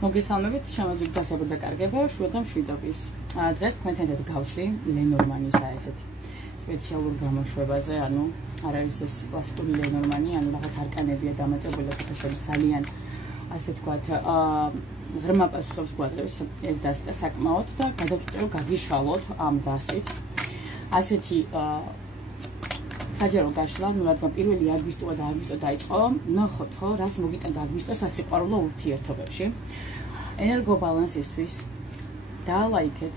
მოგესალმებით, შემოგვიდგა დასაბუთდა კარგება, შუადღე მშვიდობის. დღეს თქვენთან ერთად გავშლი ლენორმანის ესეთი სპეციალურ გამოშვებაზე, ანუ არ არის ეს კლასიკური ლენორმანი, ანუ რაღაც არკანებია დამატებული, ფოტოშოპის ძალიან ასე ვთქვათ, ღრმა პასუხებს გვაძლევს ეს დასტა საკმაოდ და გადავწყვიტე რომ გაგიშალოთ ამ დასტით. ასეთი საჯარო გაშლა, ну რადგან პირველი აგვისტო და აგვისტო დაიწყო, ნახოთ ხო, რას მოგიტანთ აგვისტოს სასიყვარულო ურთიერთობებში. ენერგობალანსისთვის დალაიქეთ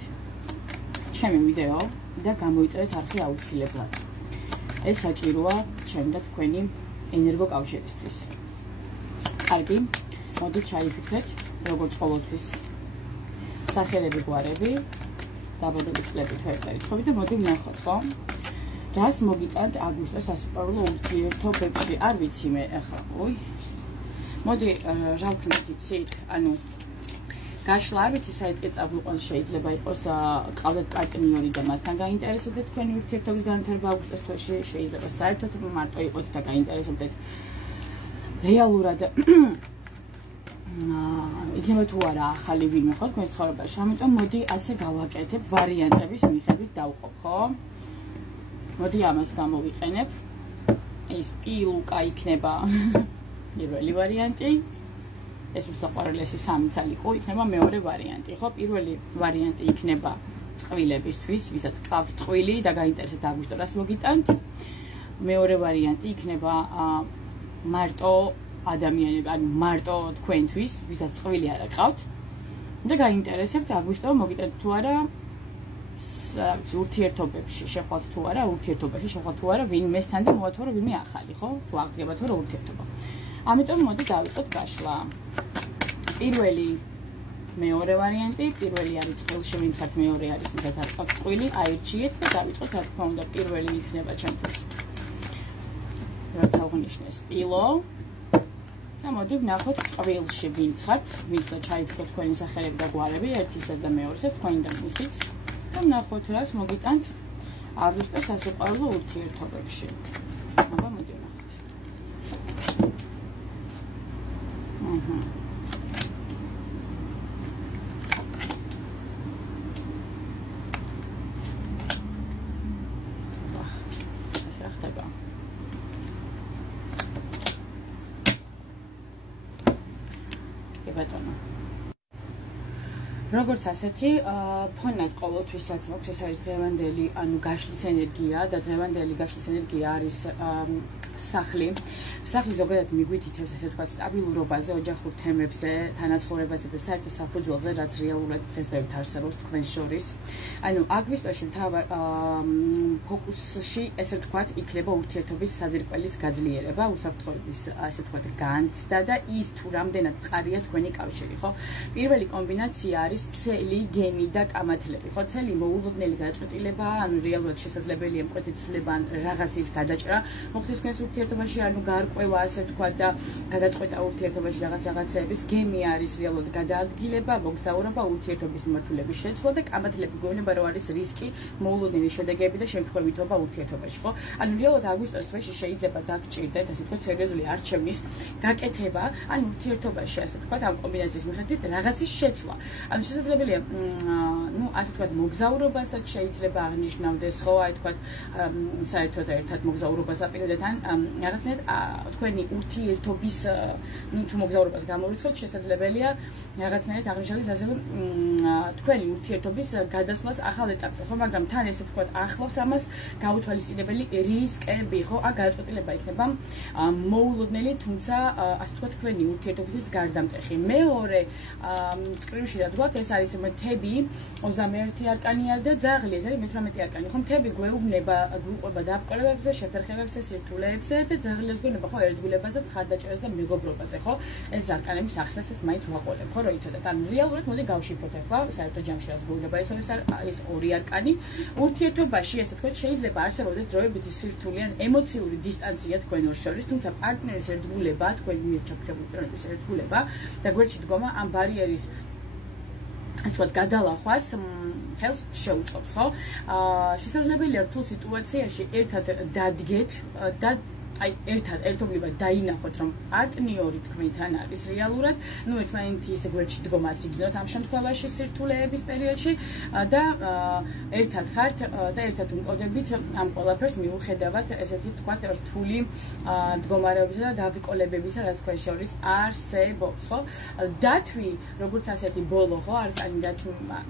ჩემი ვიდეო და გამოიწერეთ არხი აუცილებლად. ეს საჭიროა ჩემ და თქვენი ენერგოკავშირისთვის. კარგი, მოდით ჩაიფიქრეთ, როგორც ყოველთვის. სახელები გვარები, დაბადების წლები, თვეები, რიცხვები და მოდი ვნახოთ, ხო? რას მოგიტანთ აგვისტოს სასიყვარულო ურთიერთობებში? არ ვიცი მე ახლა. ой. მოდი რა ვქნათ იცით? ანუ გაშლა არ ვიცი საერთოდ წაგვიყვანს, შეიძლება იყოს ყავდეთ პარტნიორი და მასთან გაინტერესებდეთ თქვენი ურთიერთობის განვითარება აგვისტოს თვეში, შეიძლება საერთოდ მარტო იყოს და გაინტერესებდეთ რეალურად იქნება თუ არა ახალი ვინმე ხო თქვენ ცხოვრებაში. ამიტომ მოდი ასე გავაკეთებ ვარიანტების მიხედვით დავყოფ, ხო? მოდი ამას გამოვიყენებ. ეს პილუკა იქნება პირველი ვარიანტი. ეს უსაყვარლესი სამი ცალიკო იქნება მეორე ვარიანტი, ხო? პირველი ვარიანტი იქნება წყვილებისთვის, ვისაც ყავთ წყვილი და გაინტერესებთ აგვისტო რას მოგიტანთ. მეორე ვარიანტი იქნება მარტო ადამიანები, ანუ მარტო თქვენთვის, ვისაც წყვილი არ აყავთ და გაინტერესებთ აგვისტო მოგიტანთ თუ არა ურთიერთობებში, შეხვდათ თუ არა ურთიერთობაში, შეხვდათ თუ არა ვინმესთან და მოვა თუ არა ვინმე ახალი, ხო? თუ აღდგება თუ არა ურთიერთობა. ამიტომ მოდი დავიწყოთ გაშლა. პირველი მეორე ვარიანტი, პირველი არის წყვილში, ვინცაც მეორე არის, ვისაც არ ყავთ წყვილი, აირჩიეთ და დავიწყოთ, რა თქმა უნდა, პირველი იქნება ჩემთვის. რაც აღნიშნეს პილო. და მოდი ვნახოთ წყვილში, ვინც ხართ, ვინც ჩაიფიქროთ თქვენი სახელები და გვარები, ერთისაც და მეორესაც, თქვენი და მისიც. და ვნახოთ, რას მოგიტანთ აგვისტოს სასიყვარულო ურთიერთობებში. აბა მოდი ვნახოთ. ეს რა ხდება? კი ბატონო. როგორც ასეთი, ფონად ყოველთვისაც მოქვს ეს არის დღევანდელი, ანუ გაშლის ენერგია და დღევანდელი გაშლის ენერგია არის სახლი. სახლი ზოგადად მიგვითითებს ესე ვთქვათ სტაბილურობაზე, ოჯახურ თემებზე, თანაცხოვრებაზე და საერთო საფუძველზე, რაც რეალურად დღესდღეობით არსებობს თქვენ შორის. ანუ აგვისტოში მთავარ ფოკუსში ესე ვთქვათ იქნება ურთიერთობის საძირკველის გაძლიერება, უსაფრთხოების ასე ვთქვათ განცდა და ის თუ რამდენად მყარია თქვენი კავშირი, ხო? პირველი კომბინაცია არის ცელი, გემი და კამათლები, ხო? ცელი მოულოდნელი გადაწყვეტილება, ანუ რეალურად შესაძლებელია მკვეთრი ცვლილება ან რაღაცის გადაჭრა მოხდეს თქვენს ურთიერთობაში, ანუ გარკვევა ასე ვთქვათ და გადაწყვეტა ურთიერთობაში რაღაცების. გემი არის რეალურად გადაადგილება, მოგზაურობა, ურთიერთობის მიმართულების შეცვლა და კამათლები გვევნება რომ არის რისკი, მოულოდნელი შედეგები და შემთხვევითობა ურთიერთობაში, ხო? ანუ რეალურად აგვისტოს თვეში შეიძლება დაგჭირდეთ ასე ვთქვათ სერიოზული არჩევნის გაკეთება, ან ურთიერთობაში ასე ვთქვათ ამ კომბინაციის მიხედვით რაღაცის შეცვლა. ანუ შესაძლებელია, ну, ასე ვთქვათ, მოგზაურობასაც შეიძლება აღნიშნავდეს, ხო, აი ვთქვათ, საერთოდ ერთად მოგზაურობას აპირებდეთ, ან რაღაცნაირად თქვენი ურთიერთობის, ну, თუ მოგზაურობას გამორიცხოთ, შესაძლებელია რაღაცნაირად აღნიშნავდეს ასევე თქვენი ურთიერთობის გადასვლას ახალ ეტაპზე, ხო, მაგრამ თან ესე ვთქვათ, ახლავს ამას გაუთვალისწინებელი რისკები, ხო, გადაწყვეტილება იქნება მოულოდნელი, თუმცა ასე ვთქვათ, თქვენი ურთიერთობის გარდამტეხი. მეორე წყვილში რაც გვაქვს, ეს არის მთები, 21 არკანია და ძაღლი, ეს არის 18 არკანი, ხო, მთები გვეუბნება, გვიყვება დაბკოლებებზე, შეფერხებებზე, სირთულეებზე და ძაღლებს გვეუბნება, ხო, ერთგულებაზე, მხარდაჭერას და მეგობრობაზე, ხო? ეს არკანების ახსნასაც მაინც ვაყოლებ, ხო, რომ იცოდეთ. ანუ რეალურად მოდი გავშიფროთ ახლა საერთო ჯამში რაც გვეუბნება ეს ორი არკანი. ურთიერთობაში, ესე ვთქვათ, შეიძლება არსებობდეს დროებითი სირთულე ან ემოციური დისტანცია თქვენ ორ შორის, თუმცა პარტნერის ერთგულება, თქვენი მიერ ჩაფიქრებული პიროვნების ერთგულება და გვერდში დგომა ამ ბარიერის ასე ვთქვათ, გადალახვას ხელს შეუწყობს, ხო? შესაძლებელია რთულ სიტუაციაში ერთად დადგეთ და აი ერთობლივად დაინახოთ, რომ პარტნიორი თქვენთან არის რეალურად, ნუ ერთმანეთი ისე გვერდში დგომაც იგრძნოთ ამ შემთხვევაში სირთულეების პერიოდში და ერთად ხართ და ერთად უმყოდებით ამ ყველაფერს მიუხედავად ესეთი თქვათ რთული მდგომარეობისა და დაბრკოლებებისა, რაც თქვენ შორის არსებობს, ხო? დათვი, როგორც ასეთი ბოლო, ხო, არკანი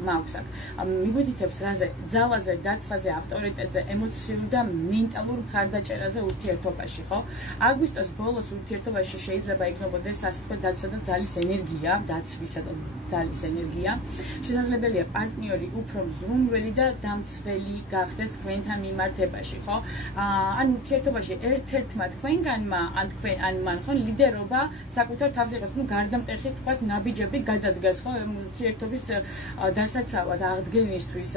მაქვს აქ. მიგვითითებს რაზე, ძალაზე, დაცვაზე, ავტორიტეტზე, ემოციურ და მენტალურ მხარდაჭერაზე ურთიერთობაში, ხო? აგვისტოს ბოლოს ურთიერთობაში შეიძლება იგრძნობოდეს ასე თქვა დაცვა და ძალის ენერგია, დაცვისა და ძალის ენერგია. შესაძლებელია პარტნიორი უფრო მზრუნველი და დამცველი გახდეს თქვენთან მიმართებაში, ხო? ან ურთიერთობაში ერთ-ერთმა თქვენგანმა, ან მან ხო ლიდერობა საკუთარ თავზე იყოს, ნუ გარდამტეხი თქვა ნაბიჯები გადადგას, ხო? ურთიერთობის დასაცავად, აღდგენისთვის,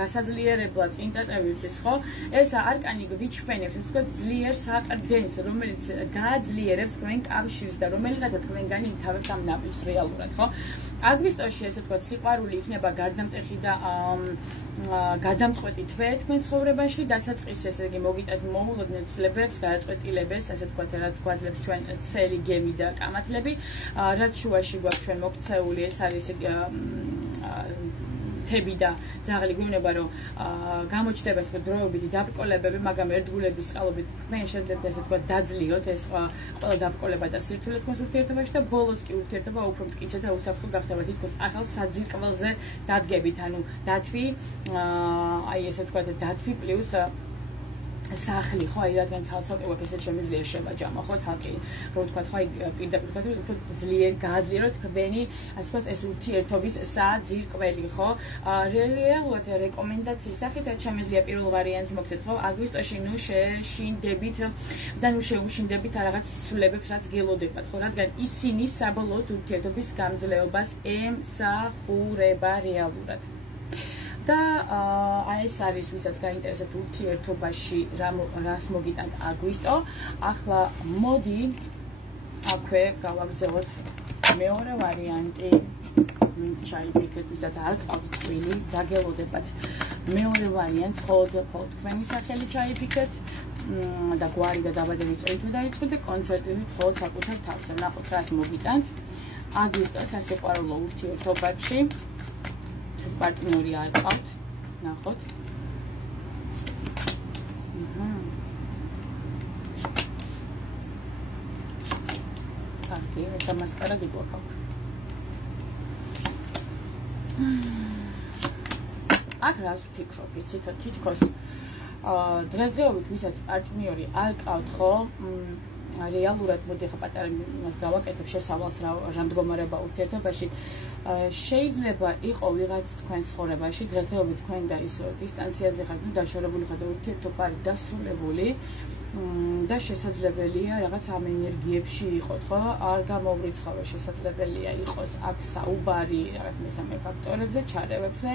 გასაძლიერებლად, წინწაწევისთვის, ხო? ეს არკანი გვიჩვენებს, ასე თქვა ძლიერ საყრდენს, რომელიც გააძლიერებს თქვენ კავშირს და რომელიღაცა თქვენგანი ითავებს ამ ნაბიჯს რეალურად, ხო? აგვისტოში ესე თქვა სიყვარული იქნება გარდამტეხი და გადამწყვეტი თვე თქვენ ცხოვრებაში, დასაწყისი ესე იგი მოგიტანთ მოულოდნელ ცვლილებებს, გადაწყვეტილებებს, ასე თქვა რაც გვაძლევს ჩვენ ცელი, გემი და კამათლები, რაც შუაში გვაქვს ჩვენ მოქცეული, ეს არის თები და ძაღლი გვეუბნება, რომ გამოჩნდება ეს დროებითი დაბრკოლებები, მაგრამ ერთგულების წყალობით თქვენ შეძლებთ ესე თქვა დაძლიოთ ეს ყველა დაბრკოლება და სირთულე თქვენს ურთიერთობაში და ბოლოს კი ურთიერთობა უფრო მტკიცე და უსაფრთხო გახდება, თითქოს ახალ საძირკველზე დადგებით, ანუ დათვი, აი ესე თქვა დათვი პლუს სახლი, ხო, აი რადგან ცალ-ცალკე ვაკ ესეთ შემიძლია შევაჯამო, ხო, ცალკე რო ვთქვა, ხო, აი პირდაპირ ვთქვა, უფრო ძლიერ გააძლიეროთ თქვენი, ასე ვთქვათ, ეს ურთიერთობის საძირკველი, ხო? რეალურად რეკომენდაციის სახით შემიძლია პირველ ვარიანტს მოგცეთ, ხო? აგვისტოში ნუ შეშინდებით და ნუ შეუშინდებით რაღაც ცვლილებებს, რაც გელოდებათ, ხო, რადგან ისინი საბოლოოდ ურთიერთობის გამძლეობას ემსახურება რეალურად. და ეს არის ვისაც გაინტერესებთ ურთიერთობაში რას მოგიტანთ აგვისტო. ახლა მოდი აქვე გავაგრძელოთ მეორე ვარიანტი. ვინც ჩაიფიქრეთ, ვისაც არ გყავთ წვილი, დაგელოდებათ მეორე ვარიანტს, მხოლოდ თქვენი სახელი ჩაიფიქრეთ და გვარი და დაბადების წრით დაიწყოთ და კონცერტები მხოლოდ საკუთარ თავზე. ნახოთ რას მოგიტანთ აგვისტო სასიყვარულო ურთიერთობებში. პარტნიორი არ ყავთ, ნახოთ. კარგი, ეს მასკარა გიგვაქვს. აქ რას ვფიქრობ, იცით, თითქოს დღესდღეობით ვისაც პარტნიორი არ ყავთ, ხო? რეალურად მოდი ხა პატარა იმას გავაკეთებ შესავალს რა მდგომარეობა ურთიერთობაში შეიძლება იყო ვიღაც თქვენს ცხოვრებაში დღესდღეობით თქვენ და ის დისტანციაზე ხართ, დაშორებული ხართ და ურთიერთობა არის დასრულებული და შესაძლებელია რაღაც ამ ენერგიებში იყოთ, ხო? არ გამოვრიცხავე, შესაძლებელია იყოს აქ საუბარი რაღაც მესამე ფაქტორებზე, ჩარევებზე,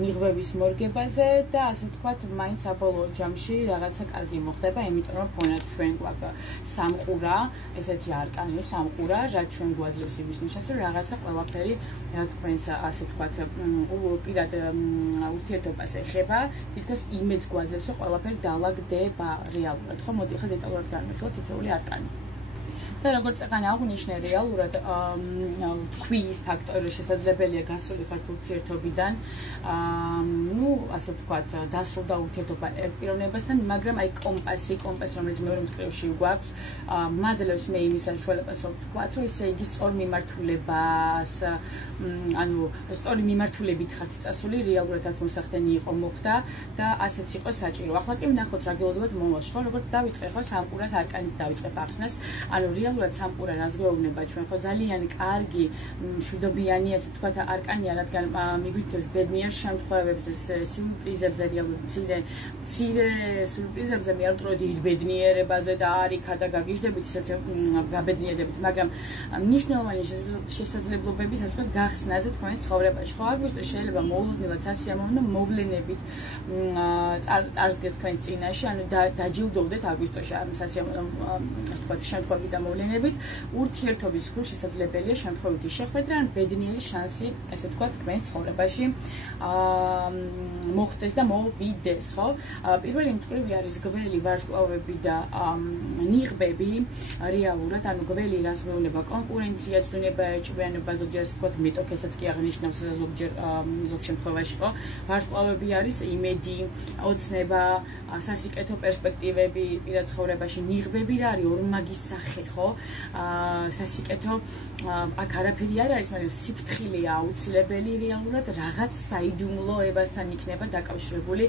ნიღბების მორგებაზე და ასე ვთქვათ, მაინც საბოლოო ჯამში რაღაცა კარგი მოხდება, იმიტომ რომ ფონად ჩვენ გვაქვს სამყურა, ესეთი არკანი სამყურა, რაც ჩვენ გვაძლევს იმის ნიშანს, რომ რაღაცა ყველაფერი რაც თქვენს ასე ვთქვათ, პირად ურთიერთობას ეხება, თითქოს იმედს გვაძლევს, რომ ყველაფერი დაალაგდება რეალურად, ხო? მოდი ხა დეტალურად განვიხილოთ თითოეული არკანი. და როგორც წეგანი აღვნიშნე რეალურად თქვის ფაქტორი შესაძლებელია გასული ხართ ურთიერთობიდან, ნუ ასე ვთქვათ, დასრულდა ურთიერთობა პიროვნებასთან, მაგრამ აი კომპასი, რომელიც მეორე მწკრივში გვაქვს, მადლევს მე იმის საშუალებას, რომ ვთქვათ, რომ ესე იგი სწორ მიმართულებას, ანუ სწორი მიმართულებით ხართ წასული, რეალურადაც მოსახდენი იყო მოხდა და ასეც იყო საჭირო. ახლა კი ვნახოთ რა გელოდებათ მომავალში, ხო? როგორც დავიწყე ხო სამყურას არკანით დავიწყებ ახსნას, ანუ რეალურად სამყურა რას გვეუბნება ჩვენ, ხო? ძალიან კარგი მშვიდობიანი, ასე ვთქვათ, არკანია, რადგან მიგვითითებს ბედნიერ შემთხვევებზე, სიურპრიზებზე, რეალურად მცირე სიურპრიზებზე, მე არ ვტყოდი დიდ ბედნიერებაზე და არიქა და გაგიჟდებით, ისეთ გაბედნიერებით, მაგრამ მნიშვნელოვანი შესაძლებლობების, ასე ვთქვათ, გახსნაზე თქვენს ცხოვრებაში, ხო? აგვისტოს შეიძლება მოულოდნელად სასიამოვნო მოვლენებით წარსდგეს თქვენს წინაშე, ანუ დაჯილდოვდეთ აგვისტოში ამ სასიამოვნო, ასე ვთქვათ, შემთხვევით და მოვლენებით ურთიერთობის მხრივ შესაძლებელია შემთხვევითი შეხვედრა ან ბედნიერი შანსი, ესე ვთქვათ, თქვენს ცხოვრებაში მოხდეს და მოვიდეს, ხო? პირველი მწკრივი არის გველი, ვარსკვლავები და ნიღბები რეალურად, ანუ გველი რას მეუნება კონკურენცია, ცდუნება, ჭკვიანობა, ზოგჯერ ასე ვთქვათ, მეტოქესაც კი აღნიშნავს ზოგ შემთხვევაში, ხო? ვარსკვლავები არის იმედი, ოცნება, სასიკეთო პერსპექტივები პირად ცხოვრებაში, ნიღბები რა არის ორმაგის სახე, ხო? სასიკეთო აქ არაფერი არ არის, მაგრამ სიფრთხილეა აუცილებელი რეალურად რაღაც საიდუმლოებასთან იქნება დაკავშირებული,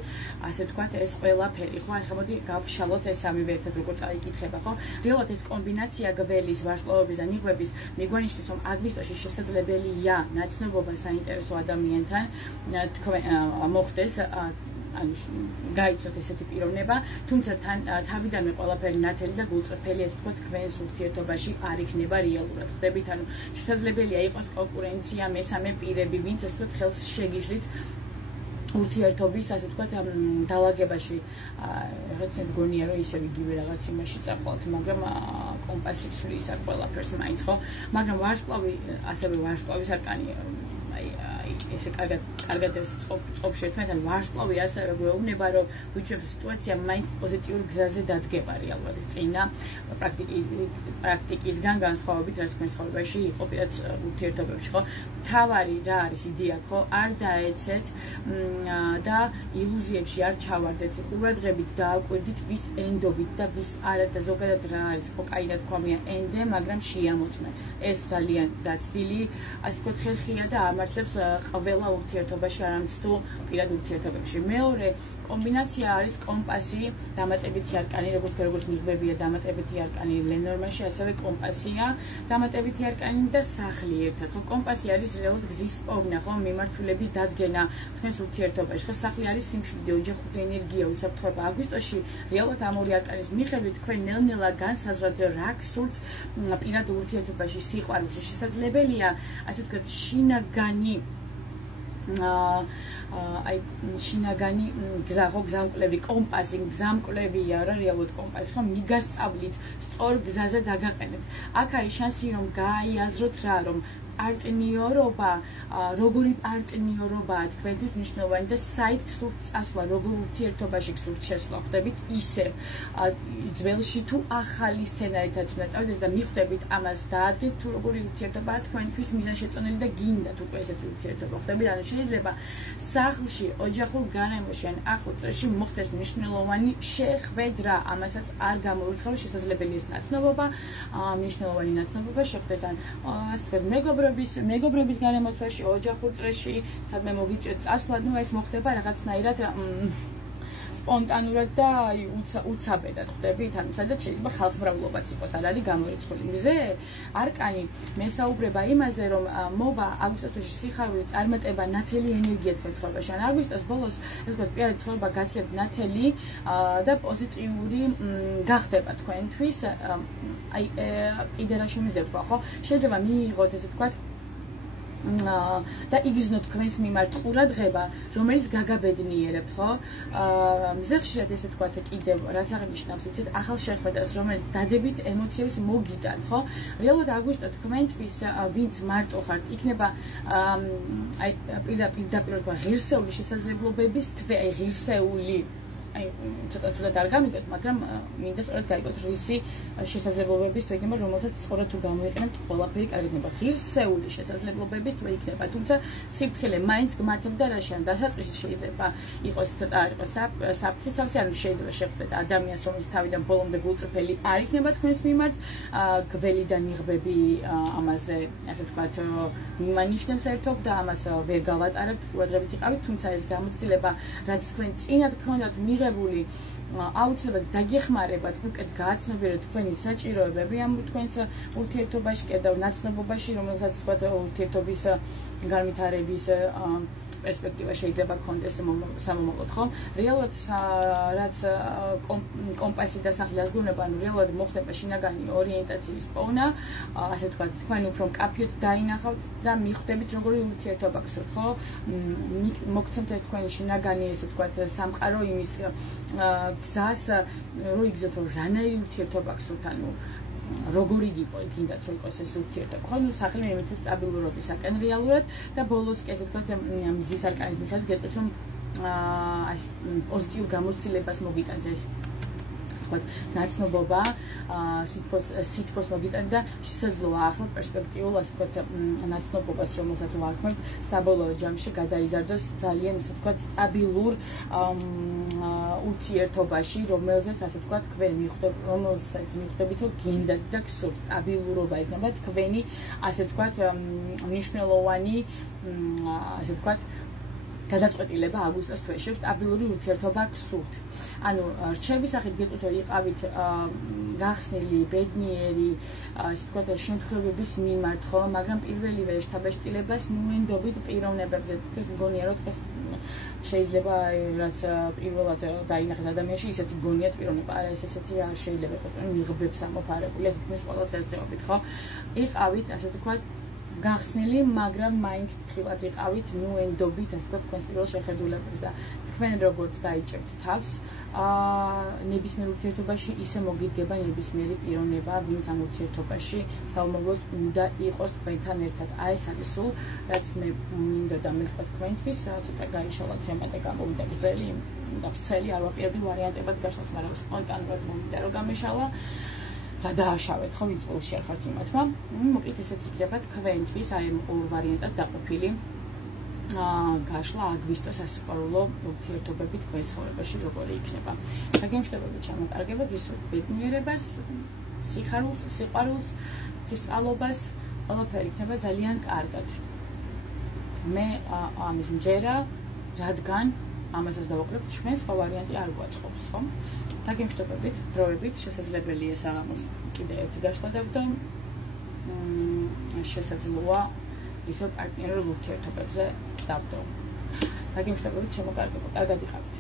ასე ვთქვათ, ეს ყველაფერი, ხო? ახლა მოდი გავშალოთ ეს სამივე ერთად როგორ წაიკითხება, ხო? რეალურად ეს კომბინაცია გველის, ვარსკვლავების და ნიღბების მიგვანიშნებს, რომ აგვისტოში შესაძლებელია ნაცნობობა საინტერესო ადამიანთან თქვენ მოხდეს, ანუ გაიცნოთ ესეთი პიროვნება, თუმცა თავიდანვე ყველაფერი ნათელი და გულწრფელი, ასე ვთქვათ, თქვენს ურთიერთობაში არ იქნება რეალურად. ხვდებით, ანუ შესაძლებელია იყოს კონკურენცია, მესამე პირები, ვინც ასე ვთქვათ, ხელს შეგიშლით ურთიერთობის, ასე ვთქვათ, დაალაგებაში. რაღაც მგონია, რომ ისევ იგივე რაღაც იმაში წაყვალთ, მაგრამ კომპასი ცვლის აქ ყველაფერს მაინც, ხო? მაგრამ ვარსკვლავი, ასევე ვარსკვლავის არკანი ესე კარგად ეს წობს ერთმანეთთან, ვარსკვლავი ასევე გვეუბნება, რომ ვიჩვენებს სიტუაცია მაინც პოზიტიურ გზაზე დადგება რეალურად წინა პრაქტიკისგან განსხვავებით, რაც თქვენ ცხოვრებაში იყო პირად ურთიერთობებში, ხო? თავარი რა არის იდეა, ხო? არ დაეცეთ და ილუზიებში არ ჩავარდეთ, ყურადღებით დააკვირდით ვის ენდობით და ვის არა და ზოგადად რა არის, ხო, კაინად ქვამია ენდე, მაგრამ შეამოწმე. ეს ძალიან დაცდილი, ასე ვთქვათ, ხერხია და ამართლებს ყველა ურთიერთობაში, არამედ თუ პირად ურთიერთობებში. მეორე კომბინაცია არის კომპასი, დამატებითი არკანი, როგორც ნიღბებია დამატებითი არკანი ლენორმაში, ასევე კომპასია, დამატებითი არკანი და სახლი ერთად. ხო, კომპასი არის რეალურად გზის პოვნა, ხო, მიმართულების დადგენა თქვენს ურთიერთობაში. ხო, სახლი არის სიმშვიდე, ოჯახური ენერგია, უსაფრთხოება. აგვისტოში რეალურად ამ ორი არკანის მიხედვით თქვენ ნელ-ნელა განსაზღვრებთ, რა გსურთ პირად ურთიერთობაში, სიყვარულში. შესაძლებელია, ასე ვთქვათ, შინაგანი გზა, ხო, გზამკვლევი, კომპასი, გზამკვლევია რა რეალურად კომპასი, ხო, მიგასწავლით სწორ გზაზე დაგაყენებთ. აქ არის შანსი, რომ გაიაზროთ რა, რომ პარტნიორობა, როგორი პარტნიორობაა თქვენთვის მნიშვნელოვანი და საით გსურთ წასვლა, როგორ ურთიერთობაში გსურთ შესვლა, ხვდებით ისევ ძველში თუ ახალი სცენარითაც უნდა წავიდეს და მიხვდებით ამას დაადგეთ, თუ როგორი ურთიერთობაა თქვენთვის მიზანშეწონილი და გინდათ უკვე ესეთი ურთიერთობა, ხვდებით, ანუ შეიძლება სახლში, ოჯახურ გარემოში ან ახლო წრეში მოხდეს მნიშვნელოვანი შეხვედრა, ამასაც არ გამორიცხავ, შესაძლებელია ნაცნობობა, მნიშვნელოვანი ნაცნობობა შეხვდეს ან ასე ვთქვათ, მეგობრობის გარემოცვაში, ოჯახურ წრეში, სადმე მოგიწევთ წასვლა, ну ეს მოხდება რაღაცნაირად სპონტანურად და უცაბედად, ხვდებით? ანუ სადაც შეიძლება ხალხმრავლობაც იყოს, არ არის გამორიცხული. მზე არკანი მესაუბრება იმაზე, რომ მოვა აგვისტოში სიხარული წარმატება, ნათელი ენერგია თქვენ ცხოვრებაში. ან აგვისტოს ბოლოს, ესე ვთქვათ, პირადი ცხოვრება გაცლებთ ნათელი და პოზიტიური გახდება თქვენთვის. აი, კიდე რა შემიძლია თქვა, ხო? შეიძლება მიიღოთ, ესე ვთქვათ, და იგრძნოთ თქვენს მიმართ ყურადღება, რომელიც გაგაბედნიერებთ, ხო? მზე ხშირად ესე ვთქვათ, კიდევ რას აღნიშნავს, იცით, ახალ შეხვედრას, რომელიც დადებით ემოციების მოგიტანთ, ხო? რეალურად აგვისტო თქვენთვის, ვინც მარტო ხართ, იქნება აი პირდაპირ ღირსეული შესაძლებლობების თვე, აი ღირსეული ცოტა არ გამიგეთ, მაგრამ მინდა სწორად გაიგოთ რისი შესაძლებლობების თუ იქნება, რომელსაც სწორად თუ გამოიყენებთ, ყველაფერი კარგად იქნება. ღირსეული შესაძლებლობების თუ იქნება, თუმცა სიფრთხილე მაინც გმართებდა რაში, ან დასაწყისში შეიძლება იყოს ცოტა არ იყოს საფრთხეცავსი, ანუ შეიძლება შეხვდეთ ადამიანს, რომელიც თავიდან ბოლომდე გულწრფელი არ იქნება თქვენს მიმართ, გველი და ნიღბები ამაზე, ასე ვთქვათ, მიმანიშნებს ერთობ და ამას ვერ გავატარებთ, ყურადღებით იყავით, თუმცა ეს გამოცდილება, რაც თქვენ წინათ გქონდათ აუცილებლად დაგეხმარებათ, უკეთ გააცნობიეროთ თქვენი საჭიროებები ამ თქვენს ურთიერთობაში და ნაცნობობაში, რომელსაც ვთქვათ ურთიერთობის განვითარების პერსპექტივა შეიძლება გქონდეს სამომავლოდ, ხო? რეალურად რაც კომპასი და სახლი ასგურნება, ანუ რეალურად მოხდება შინაგანი ორიენტაციის პოვნა, ასე ვთქვათ, თქვენ უფრო მკაფიოდ დაინახავთ და მიხვდებით როგორი ურთიერთობა გსურთ, ხო? მოგცემთ ეს თქვენი შინაგანი, ესე ვთქვათ, სამყარო იმის გზას, რო იგზოთ, რომ რანაირი ურთიერთობა გსურთ, ანუ როგორი იყო გინდათ რომ იყოს ეს ურთიერთობა. ხო, ნუ სახლი მივიდეთ სტაბილურობისაკენ რეალურად და ბოლოს კი ასე ვთქვათ მზის არკანის მიხედვით გეტყვით რომ პოზიტიურ გამოცდილებას მოგიტანთ ეს ვთქვათ ნაცნობობა, სითბოს მოგიტანთ და შესაძლოა ახლა პერსპექტიულ ასე ვთქვათ ნაცნობობას რომელსაც ვარქმევთ საბოლოო ჯამში გადაიზარდოს ძალიან ასე ვთქვათ სტაბილურ ურთიერთობაში, რომელზეც ასე ვთქვათ თქვენ რომელსაც მიხვდებით რომ გინდათ და გსურთ სტაბილურობა იქნება თქვენი ასე ვთქვათ მნიშვნელოვანი ასე ვთქვათ გადაწყვეტილება აგვისტოს თვეში სტაბილური ურთიერთობა გსურთ. ანუ რჩევის სახით გეტყვით რომ იყავით გახსნილი, ბედნიერი, ასე ვთქვათ შემთხვევების მიმართ ხო, მაგრამ პირველივე შთაბეჭდილებას ნუენდობით პიროვნებებზე თქოს მგონია რომ თქოს შეიძლება რაც პირველად დაინახეთ ადამიანში ისეთი გონიათ პიროვნება, არა ესეთი არ შეიძლება იყოს მიღბებს ამოფარებული, თითქმის ყველა დღესდღეობით ხო. იყავით ასე ვთქვათ გახსნილი, მაგრამ მაინც ფრთხილად იყავით ნუენდობით, ასე ვთქვათ, თქვენს პირველ შეხედულებებს და თქვენ როგორც დაიჭერთ თავს, ნებისმიერ ურთიერთობაში ისე მოგიდგება ნებისმიერი პიროვნება, ვინც ამ ურთიერთობაში საომრობლოდ უნდა იყოს თქვენთან ერთად. აი ეს არის სულ, რაც მე მინდოდა მეთქვა თქვენთვის, ცოტა გაიშალა თემა და გამოვიდა გრძელი და ვრცელი, არ ვაპირებდი ვარიანტებად გაშლას, მაგრამ სპონტანურად მომიდა რომ გამეშალა. გადააშავეთ ხო ვიწულში არ ხართ იმათმა. მოკლედ ესეც იქნება თქვენთვის აი ორ ვარიანტად დაყოფილი გაშლა აგვისტოს სასიყვარულო ურთიერთობები თქვენს ცხოვრებაში როგორი იქნება. საგემშვიდობებით ჩამოკარგება გისურვებთ ბედნიერებას, სიხარულს, სიყვარულს, ღვთისმწყალობას, ყველაფერი იქნება ძალიან კარგად. მე ამის მჯერა, რადგან ამასაც დავაკლებთ ჩვენ სხვა ვარიანტი არ გვაწყობს, ხო? დაგემშვიდობებით, დროებით, შესაძლებელია საღამოს კიდე ერთი გაშლა დავდო. შესაძლოა ისო პარტნიორულ ურთიერთობებზე დავდო. დაგემშვიდობებით, შემოკარგება, კარგად იყავით.